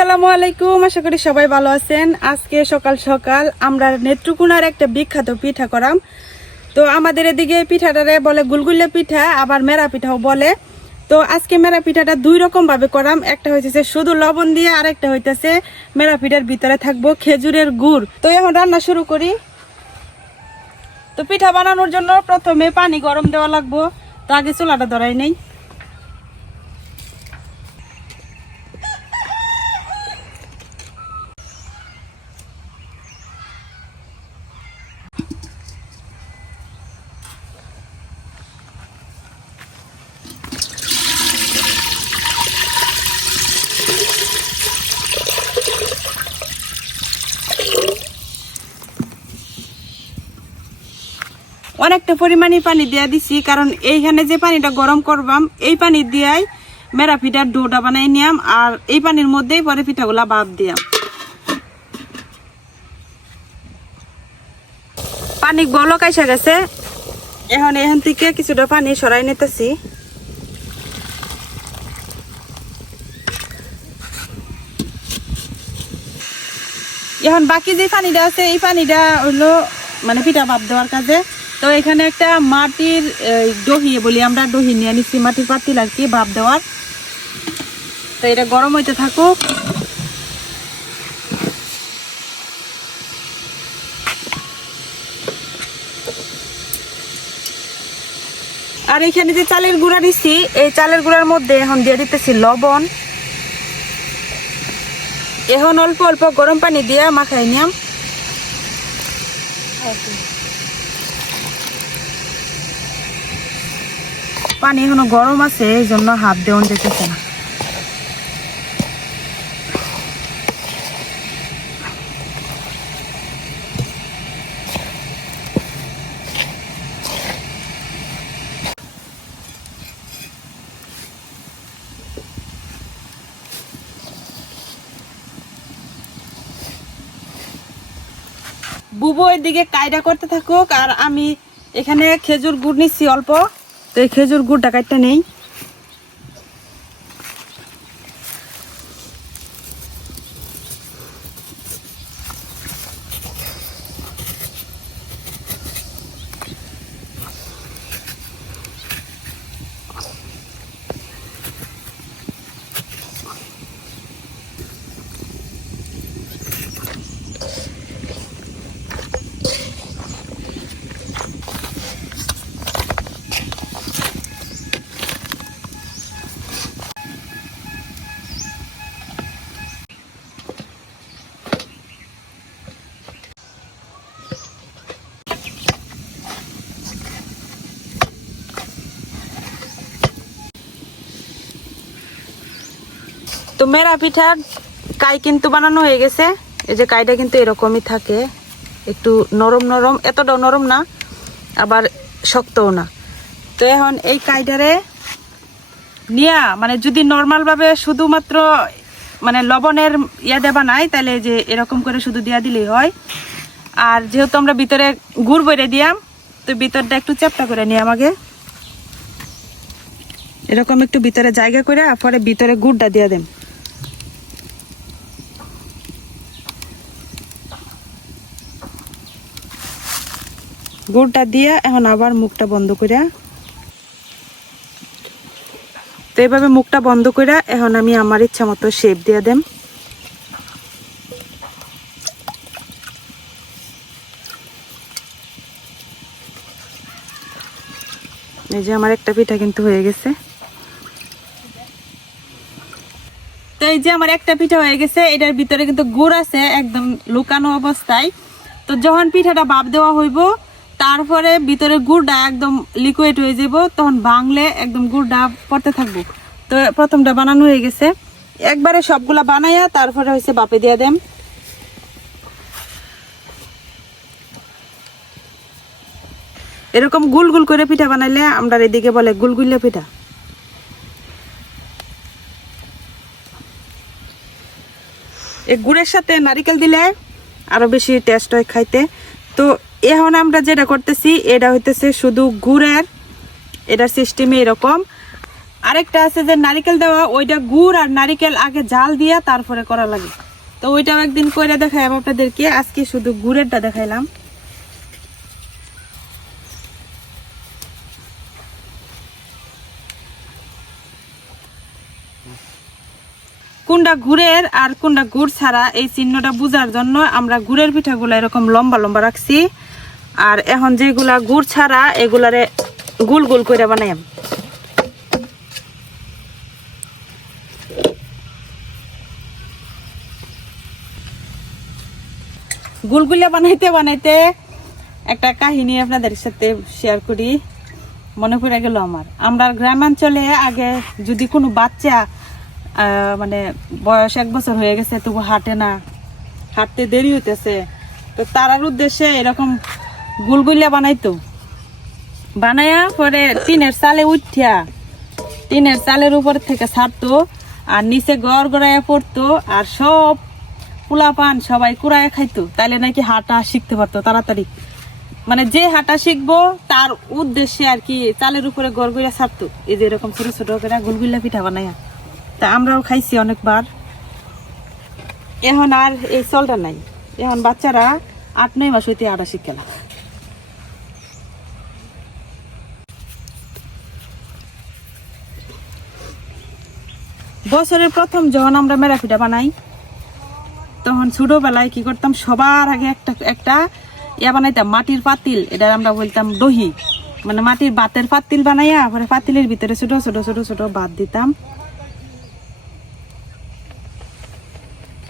আসসালামু আলাইকুম, আশা করি সবাই ভালো আছেন। আজকে সকাল সকাল আমরা নেত্রকোনার একটা বিখ্যাত পিঠা করাম। তো আমাদের এদিকে পিঠাটারে বলে গুলগুলে পিঠা, আবার মেরা পিঠাও বলে। তো আজকে মেরা পিঠাটা দুই রকম ভাবে করাম। একটা হইতেছে শুধু লবণ দিয়ে, আর একটা হইতেছে মেরা পিঠার ভিতরে থাকব খেজুরের গুড়। তো এখন রান্না শুরু করি। তো পিঠা বানানোর জন্য প্রথমে পানি গরম দেওয়া লাগবো। তো আগে চুলাটা ধরাই নেই। অনেকটা পরিমাণে পানি দিয়ে দিছি, কারণ এইখানে যে পানিটা গরম করবাম, এই পানি দিয়াই মেরা পিঠার ডোটা বানাই নিয়াম, আর এই পানির মধ্যেই পরে পিঠাগুলা বাপ দিয়াম। পানি গলক আইসা গেছে। এখন এখান থেকে কিছুটা পানি সরাই নিতেছি। এখন বাকি যে পানিটা আছে, এই পানিটা হলো মানে পিঠা ভাপ দেওয়ার কাজে। তো এখানে একটা মাটির দহি বলি আমরা, দহি নিয়ে নিচ্ছি মাটির পাতিল আর কি ভাপ দেওয়ার। তো এটা গরম হইতে থাকুক। আর এখানে যে চালের গুঁড়া দিচ্ছি এই চালের গুঁড়ার মধ্যে এখন দিয়ে দিতেছি লবণ। এখন অল্প অল্প গরম পানি দিয়ে মাখাই নিয়াম। পানি এখনও গরম আছে, এই জন্য হাত দেওয়ান যেতেছে না। বুবু দিকে কায়দা করতে থাকুক, আর আমি এখানে খেজুর গুড় নিচ্ছি অল্প। তো এই খেজুর গুড়টা কাটতে নেই। তো মেরা পিঠার কাই কিন্তু বানানো হয়ে গেছে। এই যে কাইটা কিন্তু এরকমই থাকে। একটু নরম নরম, এতটাও নরম না, আবার শক্তও না। তো এখন এই কাইটারে নিয়া মানে যদি নর্মাল ভাবে শুধুমাত্র মানে লবণের ইয়া দেবা নাই তাহলে যে এরকম করে শুধু দিয়া দিলেই হয়। আর যেহেতু আমরা ভিতরে গুড় বইরে দিয়াম, তো ভিতরটা একটু চ্যাপটা করে নিয়াম আগে। এরকম একটু ভিতরে জায়গা করে পরে ভিতরে গুড়টা দিয়ে দেন গুড়টা দিয়ে এখন আবার মুখটা বন্ধ করে তো এইভাবে মুখটা বন্ধ করে এখন আমি আমার ইচ্ছা মতো শেপ দিয়ে দেম। এই যে আমার একটা পিঠা কিন্তু হয়ে গেছে। তো এই যে আমার একটা পিঠা হয়ে গেছে, এটার ভিতরে কিন্তু গুড় আছে, একদম লুকানো অবস্থায়। তো যখন পিঠাটা ভাপ দেওয়া হইব তারপরে ভিতরে গুড়টা একদম লিকুইড হয়ে যাব তখন ভাঙলে একদম গুড়টা পড়তে থাকব। তো প্রথমটা বানানো হয়ে গেছে। একবারে সবগুলা বানাইয়া তারপরে হয়েছে বাপে দিয়ে দেম এরকম গুল গুল করে পিঠা বানাইলে আমরা এদিকে বলে গুলগুলিয়া পিঠা। এই গুড়ের সাথে নারিকেল দিলে আরও বেশি টেস্ট হয় খাইতে। তো এখন আমরা যেটা করতেছি, এটা হইতেছে শুধু গুড়ের, এটার সিস্টেমে এরকম। আরেকটা আছে যে নারিকেল দেওয়া, ওইটা গুড় আর নারিকেল আগে জাল দিয়া তারপরে করা লাগে। তো ওইটাও একদিন করে দেখাই আপনাদেরকে, আজকে শুধু গুড়েরটা দেখাইলাম। কোনটা গুড়ের আর কোনটা গুড় ছাড়া এই চিহ্নটা বোঝার জন্য আমরা গুড়ের পিঠাগুলো এরকম লম্বা লম্বা রাখছি। আর এখন যেগুলা গুড় ছাড়া এগুলারে গুল গুল করে বানাই গুলগুলা বানাইতে বানাইতে একটা কাহিনী আপনাদের সাথে শেয়ার করি। মনে পড়ে গেল আমার। আমরা গ্রামাঞ্চলে আগে যদি কোনো বাচ্চা মানে বয়স এক বছর হয়ে গেছে, তবু হাঁটে না, হাঁটতে দেরি হইতেছে, তো তারার উদ্দেশ্যে এরকম গুলগুলা বানাইতো। বানায়া পরে টিনের চালে উঠিয়া, টিনের চালের উপর থেকে ছাড়তো আর নিচে গড় গড়াইয়া পড়তো আর সব পোলা পান সবাই কুড়াইয়া খাইতো। তাইলে নাকি হাঁটা শিখতে পারতো তাড়াতাড়ি। মানে যে হাঁটা শিখব তার উদ্দেশ্যে আর কি চালের উপরে গড় গড়িয়া ছাড়তো। এই যে এরকম ছোট ছোট করে গুলগুল্লা পিঠা বানাইয়া তা আমরাও খাইছি অনেকবার। এখন আর এই চলটা নাই। এখন বাচ্চারা আট, নয় মাস হইতে আটা শিখে না। বছরের প্রথম যখন আমরা মেরা পিঠা বানাই, তখন ছোটবেলায় কি করতাম, সবার আগে একটা একটা ইয়া বানাইতাম, মাটির পাতিল এটা আমরা বলতাম দহি। মানে মাটির বাতের পাতিল বানাইয়া, পরে পাতিলের ভিতরে ছোট ছোট ছোট ছোট ভাত দিতাম।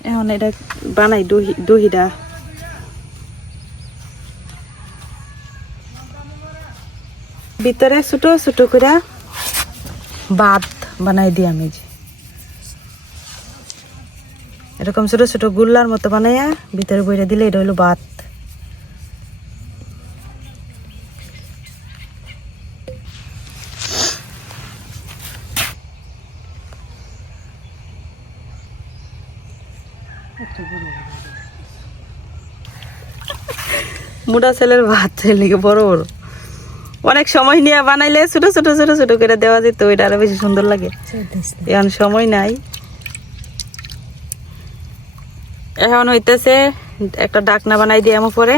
এখন এটা বানাই দহি, দহিটা। ভিতরে ছোট ছোট করে ভাত বানাই দিই আমি যে। এরকম ছোট ছোট গুল্লার মতো বানাইয়া ভিতরে বইটা দিলে এটা হলো ভাত। মুডা ছেলের ভাত লেগে বড় বড়। অনেক সময় নিয়ে বানাইলে ছোট ছোট ছোট ছোট করে দেওয়া যেত ওইটা আরও বেশি সুন্দর লাগে। এখন সময় নাই। এখন হইতেছে একটা ডাকনা বানাই দিয়ে আমার পরে।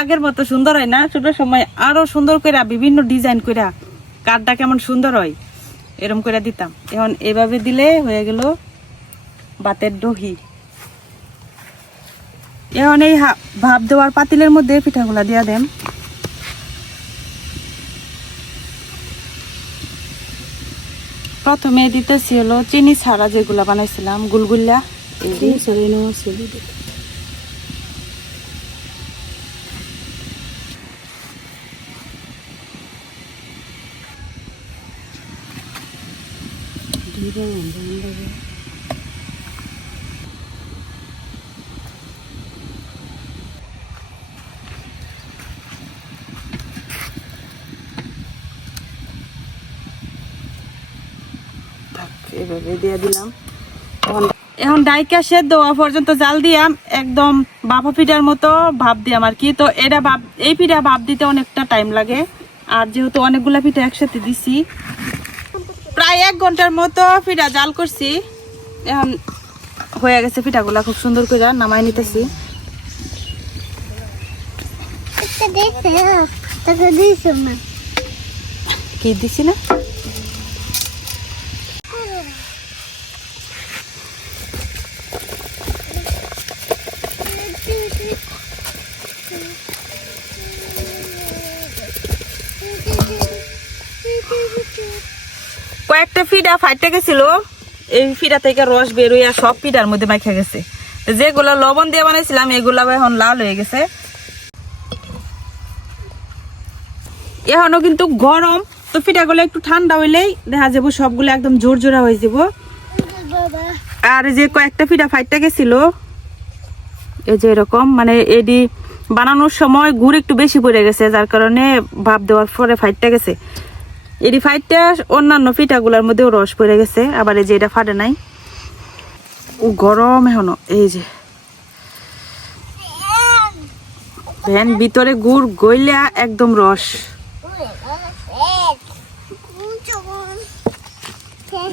আগের মতো সুন্দর হয় না, ছোট সময় আরও সুন্দর করে বিভিন্ন ডিজাইন করে কাঠটা কেমন সুন্দর হয়, এরম করে দিতাম। এখন এভাবে দিলে হয়ে গেল বাতের দহি। এখন এই ভাপ দেওয়ার পাতিলের মধ্যে পিঠাগুলা দিয়া দেন। প্রথমে দিতেছি হলো চিনি ছাড়া যেগুলা বানাইছিলাম, গুলগুল্লা। এই যে। থাক, এভাবে দিয়ে দিলাম। এখন ডাইকা সেদ্ধ হওয়া পর্যন্ত জাল দিয়াম একদম বাপা পিঠার মতো ভাপ দিয়াম আর কি। তো এটা ভাপ এই পিঠা ভাপ দিতে অনেকটা টাইম লাগে। আর যেহেতু অনেকগুলা পিঠা একসাথে দিছি প্রায় এক ঘণ্টার মতো পিঠা জাল করছি। এখন হয়ে গেছে পিঠাগুলা খুব সুন্দর করে নামাই নিতেছি। কি দিছি না? কয়েকটা ফিডা গেছিল, এই ফিডা থেকে রস বের হইয়া সব ফিডার মধ্যে মাখা গেছে। যেগুলো লবণ দিয়ে বানাইছিলাম, এগুলো এখন লাল হয়ে গেছে। এখনও কিন্তু গরম, তো ফিডাগুলো একটু ঠান্ডা হইলেই দেখা যাব সবগুলো একদম জোর জোড়া হয়ে যাব। আর যে কয়েকটা ফিডা ফাইটটা গেছিল, এই যে এরকম মানে এডি বানানোর সময় গুড় একটু বেশি পড়ে গেছে, যার কারণে ভাপ দেওয়ার পরে ফাইটটা গেছে। এটি ফাইটটা অন্যান্য পিঠাগুলোর মধ্যেও রস পড়ে গেছে, আবার এই যে এটা ফাটে নাই। ও গরম এখনও, এই যে। ভ্যান ভিতরে গুড় গইলা একদম রস।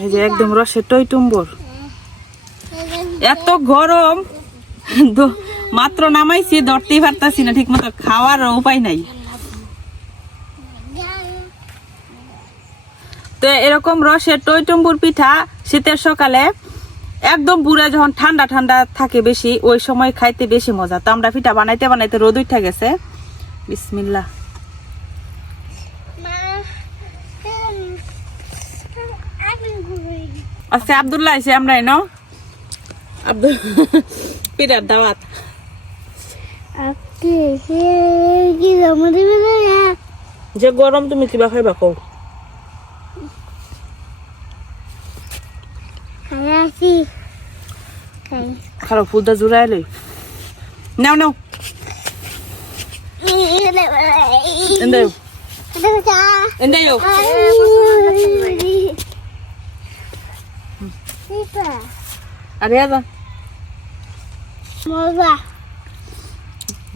এই যে একদম রসে টই টুম্বর। এত গরম মাত্র নামাইছি, ধরতেই পারতাছি না ঠিক মতো খাওয়ার উপায় নাই। তো এরকম রসের টইটম্বুর পিঠা শীতের সকালে একদম বুড়া যখন ঠান্ডা ঠান্ডা থাকে বেশি ওই সময় খাইতে বেশি মজা। তো আমরা পিঠা বানাইতে বানাইতে রোদ উঠে গেছে। বিসমিল্লা আজকে আবদুল্লাহ আইসে আমরা এনো আব্দুল পিঠার দাওয়াত। যে গরম তুমি কিবা খাইবা কও। খালো ফুলটা জুড়াই লই নাও নাও এন্দাও এন্দাও আরে আদা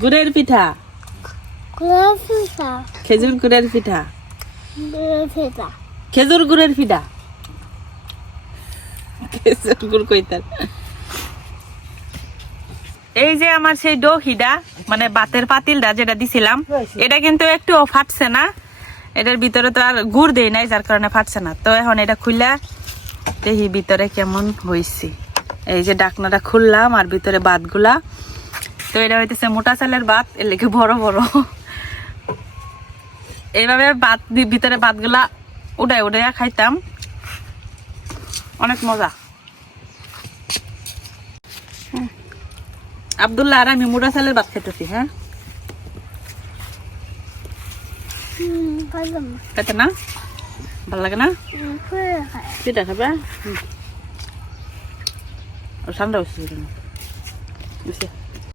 গুড়ের পিঠা খেজুর গুড়ের পিঠা খেজুর গুড়ের পিঠা গুড় কইতার। এই যে আমার সেই ডোহিডা মানে বাতের পাতিলটা যেটা দিছিলাম, এটা কিন্তু একটু ফাটছে না। এটার ভিতরে তো আর গুড় দেই নাই, যার কারণে ফাটছে না। তো এখন এটা খুললা দেখি ভিতরে কেমন হয়েছে এই যে ডাকনাটা খুললাম আর ভিতরে বাতগুলা। তো এটা হইতেছে মোটা চালের বাত, এর লেগে বড় বড়। এইভাবে বাত, ভিতরে বাতগুলা উড়াই উড়াই খাইতাম। অনেক মজা। আবদুল্লাহ আর আমি মুড়া চালের ভাত খেতেছি হ্যাঁ? খেতে না? ভালো লাগে না? পিঠা খাবে। ঠান্ডা হচ্ছে